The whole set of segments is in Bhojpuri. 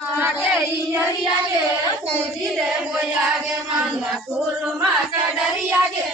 आगे इयरिया गे पूजी ले बोया गे मंगा कुरुमा के डरिया गे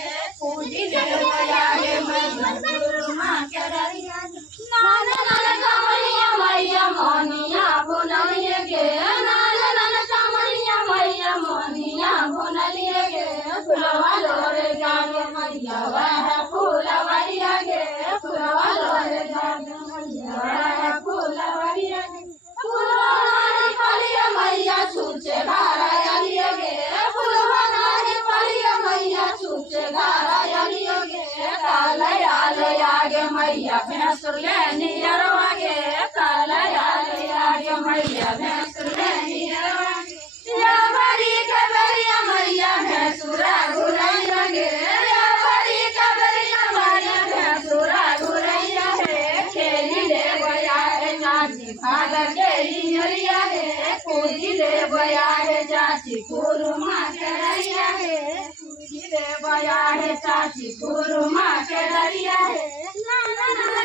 पूजी ले बोया गे मंगा कुरुमा के डरिया गे नाने नाने कमरिया मैया मोनिया बुनलिए गे नाने नाने कमरिया मैया मोनिया बुनलिए गे फुलवा लोरे जागे मैया वह फूलवरिया गे फुलवा लोरे जागे मैया वह फूलवरिया गे फुलवारी पलिया मैया छूचे घारा आलिया गे फुलवारी पलिया मैया छूचे घारा आलिया गे काले आले आगे मैया भैंसुर ले नियरवा गे काले आले आगे मैया भैंसुर ले नियरवा गे या बड़ी कबरिया मैया भैंसुरा घुरैया गे या बड़ी कबरिया मैया भैंसुरा घुरैया है खेली ले गया है चाची भागर के इयरिया है पूजी ले गया है चाची कुरुमा के डरिया है पूजी ले गया है चाची कुरुमा के डरिया है नाना नाना